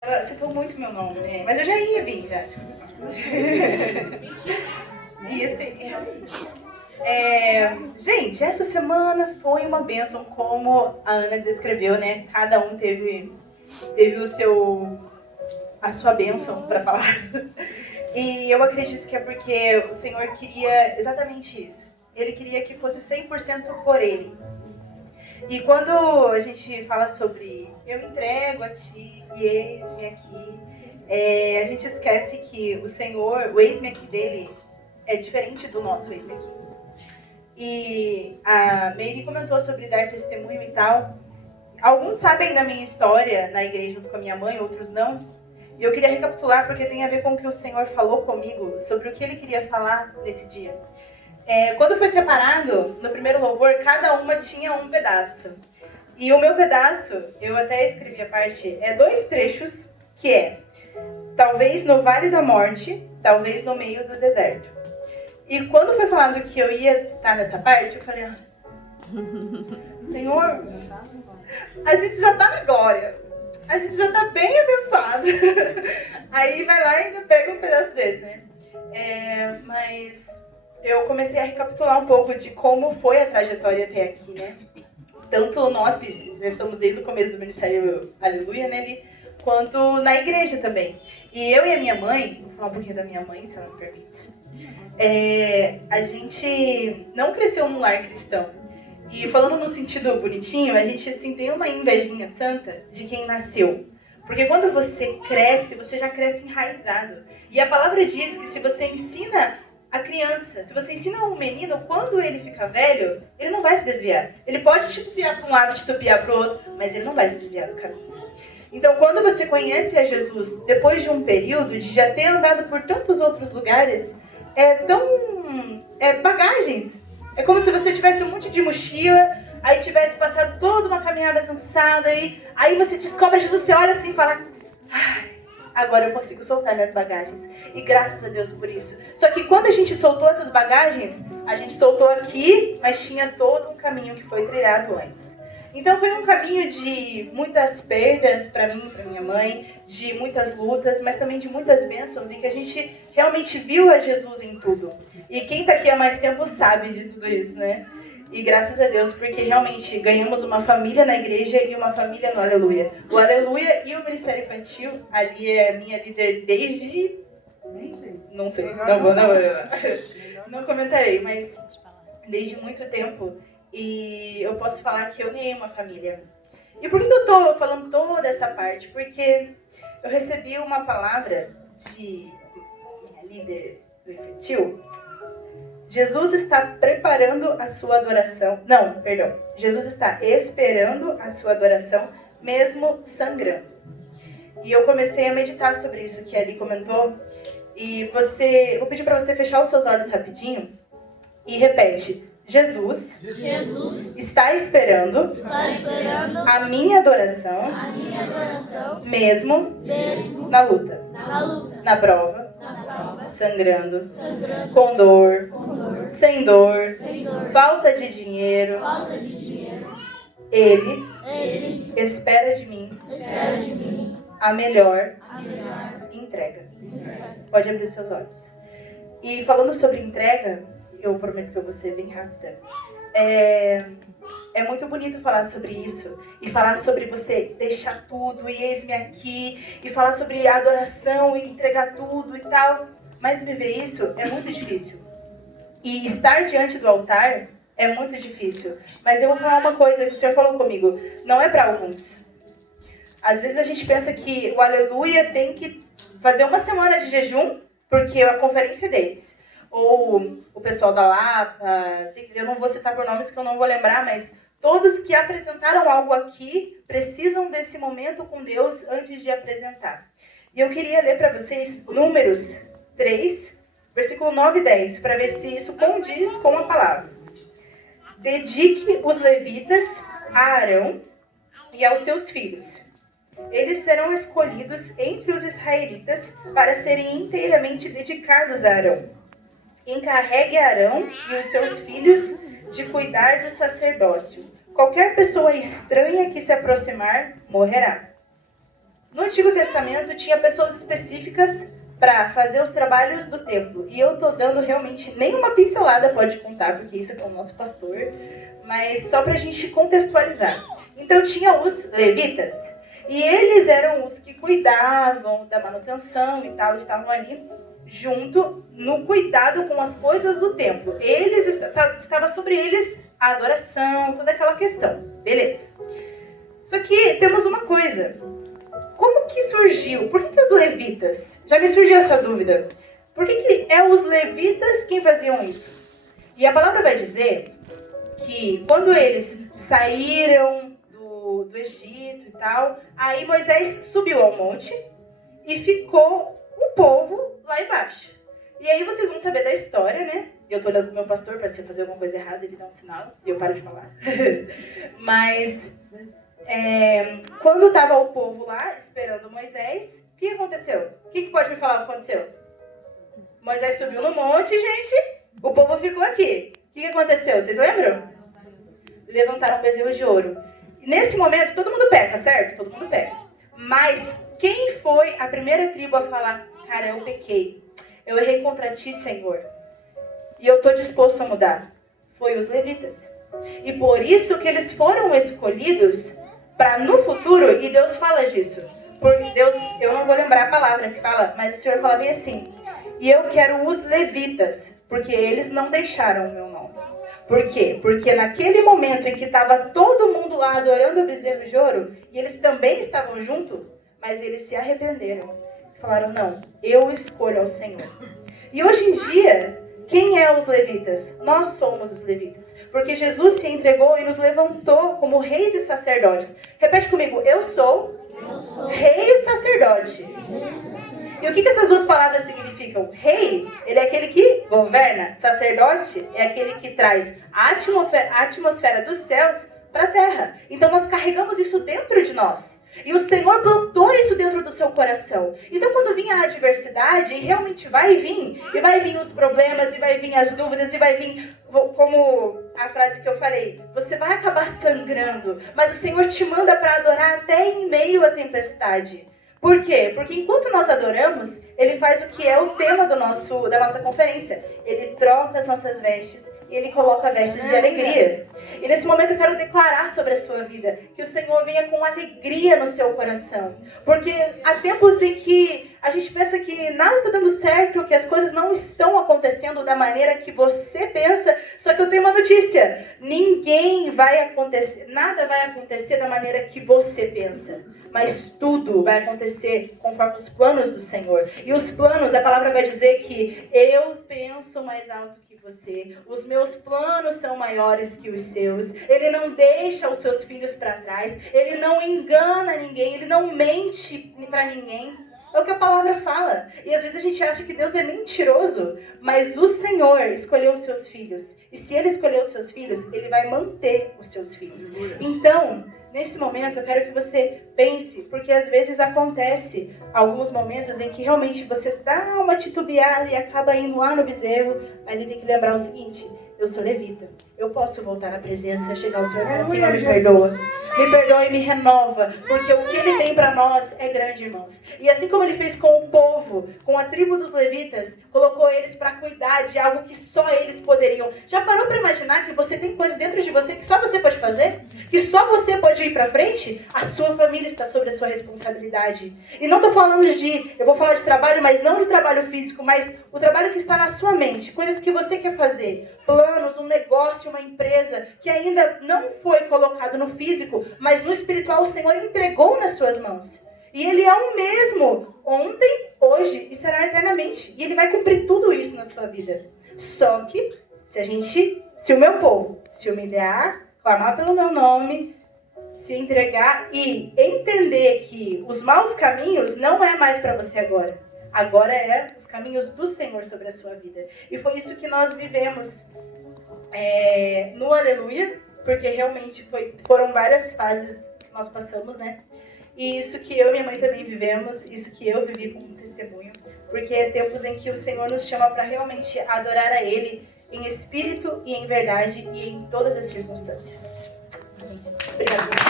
Ela citou muito meu nome, né? Mas eu já ia vir, já. Ia sim. Gente, essa semana foi uma bênção, como a Ana descreveu, né? Cada um teve a sua bênção para falar. E eu acredito que é porque o Senhor queria exatamente isso. Ele queria que fosse 100% por Ele. E quando a gente fala sobre eu entrego a Ti e eis-me aqui, a gente esquece que o Senhor, o eis-me aqui dele, é diferente do nosso eis-me aqui. E a Meire comentou sobre dar testemunho e tal. Alguns sabem da minha história na igreja junto com a minha mãe, outros não. E eu queria recapitular porque tem a ver com o que o Senhor falou comigo sobre o que Ele queria falar nesse dia. Quando foi separado, no primeiro louvor, cada uma tinha um pedaço. E o meu pedaço, eu até escrevi a parte, 2 trechos, que é: talvez no vale da morte, talvez no meio do deserto. E quando foi falado que eu ia estar nessa parte, eu falei: Senhor, a gente já está na glória. A gente já está bem abençoado. Aí vai lá e ainda pega um pedaço desse, né? Mas eu comecei a recapitular um pouco de como foi a trajetória até aqui, né? Tanto nós, que já estamos desde o começo do Ministério Aleluia, né, quanto na igreja também. E eu e a minha mãe, vou falar um pouquinho da minha mãe, se ela me permite. A gente não cresceu num lar cristão. E falando no sentido bonitinho, a gente assim, tem uma invejinha santa de quem nasceu. Porque quando você cresce, você já cresce enraizado. E a palavra diz que se você ensina a criança, se você ensina um menino, quando ele ficar velho, ele não vai se desviar. Ele pode titubear para um lado, titubear para o outro, mas ele não vai se desviar do caminho. Então, quando você conhece a Jesus, depois de um período de já ter andado por tantos outros lugares, bagagens. É como se você tivesse um monte de mochila, aí tivesse passado toda uma caminhada cansada, aí você descobre Jesus, você olha assim e fala: agora eu consigo soltar minhas bagagens. E graças a Deus por isso. Só que quando a gente soltou essas bagagens, a gente soltou aqui, mas tinha todo um caminho que foi trilhado antes. Então foi um caminho de muitas perdas para mim, para minha mãe, de muitas lutas, mas também de muitas bênçãos, em que a gente realmente viu a Jesus em tudo. E quem está aqui há mais tempo sabe de tudo isso, né? E graças a Deus, porque realmente ganhamos uma família na igreja e uma família no Aleluia. O Aleluia e o Ministério Infantil, ali é minha líder desde... Nem sei. Não sei, não comentarei, mas desde muito tempo. E eu posso falar que eu ganhei uma família. E por que eu tô falando toda essa parte? Porque eu recebi uma palavra de minha líder do infantil. Jesus está preparando a sua adoração. Não, perdão. Jesus está esperando a sua adoração, mesmo sangrando. E eu comecei a meditar sobre isso que a Ali comentou. E eu vou pedir para você fechar os seus olhos rapidinho e repete: Jesus está esperando a minha adoração, mesmo na luta, na prova, sangrando, com dor, sem dor, falta de dinheiro. Ele espera de mim a melhor entrega. Pode abrir os seus olhos. E falando sobre entrega, eu prometo que eu vou ser bem rápida. É muito bonito falar sobre isso. E falar sobre você deixar tudo e eis-me aqui. E falar sobre a adoração e entregar tudo e tal. Mas viver isso é muito difícil. E estar diante do altar é muito difícil. Mas eu vou falar uma coisa que o Senhor falou comigo. Não é para alguns. Às vezes a gente pensa que o Aleluia tem que fazer uma semana de jejum, porque é a conferência deles. Ou o pessoal da Lapa, eu não vou citar por nomes que eu não vou lembrar, mas todos que apresentaram algo aqui precisam desse momento com Deus antes de apresentar. E eu queria ler para vocês Números 3, versículo 9 e 10, para ver se isso condiz com a palavra. Dedique os levitas a Arão e aos seus filhos. Eles serão escolhidos entre os israelitas para serem inteiramente dedicados a Arão. Encarregue Arão e os seus filhos de cuidar do sacerdócio. Qualquer pessoa estranha que se aproximar, morrerá. No Antigo Testamento tinha pessoas específicas para fazer os trabalhos do templo. E eu tô dando realmente nenhuma pincelada, pode contar, porque isso é com o nosso pastor, mas só pra gente contextualizar. Então tinha os levitas, e eles eram os que cuidavam da manutenção e tal, estavam ali junto no cuidado com as coisas do templo. Estava sobre eles a adoração, toda aquela questão. Beleza. Só que temos uma coisa. Como que surgiu? Por que os levitas? Já me surgiu essa dúvida. Por que é os levitas quem faziam isso? E a palavra vai dizer que quando eles saíram do Egito e tal, aí Moisés subiu ao monte e ficou o povo lá embaixo. E aí vocês vão saber da história, né? Eu tô olhando pro meu pastor para se eu fazer alguma coisa errada, ele dá um sinal e eu paro de falar. Mas quando estava o povo lá esperando Moisés, o que aconteceu? O que pode me falar o que aconteceu? Moisés subiu no monte, gente, o povo ficou aqui. O que aconteceu? Vocês lembram? Levantaram um bezerro de ouro. E nesse momento, todo mundo peca, certo? Todo mundo peca. Mas quem foi a primeira tribo a falar, cara, eu pequei, eu errei contra ti, Senhor, e eu estou disposto a mudar? Foi os levitas. E por isso que eles foram escolhidos para no futuro, e Deus fala disso. Por Deus, eu não vou lembrar a palavra que fala, mas o Senhor fala bem assim. E eu quero os levitas, porque eles não deixaram o meu nome. Por quê? Porque naquele momento em que estava todo mundo lá adorando o bezerro de ouro, e eles também estavam juntos, mas eles se arrependeram. Falaram, não, eu escolho ao Senhor. E hoje em dia, quem é os levitas? Nós somos os levitas. Porque Jesus se entregou e nos levantou como reis e sacerdotes. Repete comigo, eu sou rei e sacerdote. E o que essas duas palavras significam? Rei, ele é aquele que governa. Sacerdote é aquele que traz a atmosfera dos céus para a terra. Então nós carregamos isso dentro de nós. E o Senhor plantou isso dentro do seu coração. Então quando vinha a adversidade, e realmente vai vir, e vai vir os problemas, e vai vir as dúvidas, e vai vir, como a frase que eu falei, você vai acabar sangrando, mas o Senhor te manda para adorar até em meio à tempestade. Por quê? Porque enquanto nós adoramos, Ele faz o que é o tema da nossa conferência. Ele troca as nossas vestes e Ele coloca vestes de alegria. E nesse momento eu quero declarar sobre a sua vida, que o Senhor venha com alegria no seu coração. Porque há tempos em que a gente pensa que nada está dando certo, que as coisas não estão acontecendo da maneira que você pensa. Só que eu tenho uma notícia, nada vai acontecer da maneira que você pensa. Mas tudo vai acontecer conforme os planos do Senhor. E os planos, a palavra vai dizer que eu penso mais alto que você. Os meus planos são maiores que os seus. Ele não deixa os seus filhos para trás. Ele não engana ninguém. Ele não mente para ninguém. É o que a palavra fala. E às vezes a gente acha que Deus é mentiroso. Mas o Senhor escolheu os seus filhos. E se Ele escolheu os seus filhos, Ele vai manter os seus filhos. Então, nesse momento eu quero que você pense, porque às vezes acontece alguns momentos em que realmente você dá uma titubeada e acaba indo lá no bezerro, mas ele tem que lembrar o seguinte, eu sou levita, eu posso voltar à presença, chegar ao Senhor e falar, Senhor, me perdoa e me renova, porque o que Ele tem para nós é grande, irmãos. E assim como Ele fez com o povo, com a tribo dos levitas, colocou eles para cuidar de algo que só eles poderiam. Já parou para imaginar que você tem coisas dentro de você que só você pode fazer? Que só você pode ir para frente? A sua família está sobre a sua responsabilidade. E não estou falando eu vou falar de trabalho, mas não de trabalho físico, mas o trabalho que está na sua mente, coisas que você quer fazer, planos, um negócio, uma empresa, que ainda não foi colocado no físico, mas no espiritual o Senhor entregou nas suas mãos. E Ele é o mesmo, ontem, hoje e será eternamente. E Ele vai cumprir tudo isso na sua vida. Só que, se o meu povo se humilhar, clamar pelo meu nome, se entregar e entender que os maus caminhos não é mais para você agora. Agora é os caminhos do Senhor sobre a sua vida. E foi isso que nós vivemos no Aleluia, porque realmente foram várias fases que nós passamos, né? E isso que eu e minha mãe também vivemos, isso que eu vivi como testemunho, porque é tempos em que o Senhor nos chama para realmente adorar a Ele em espírito e em verdade e em todas as circunstâncias. Amém, Jesus. Obrigada.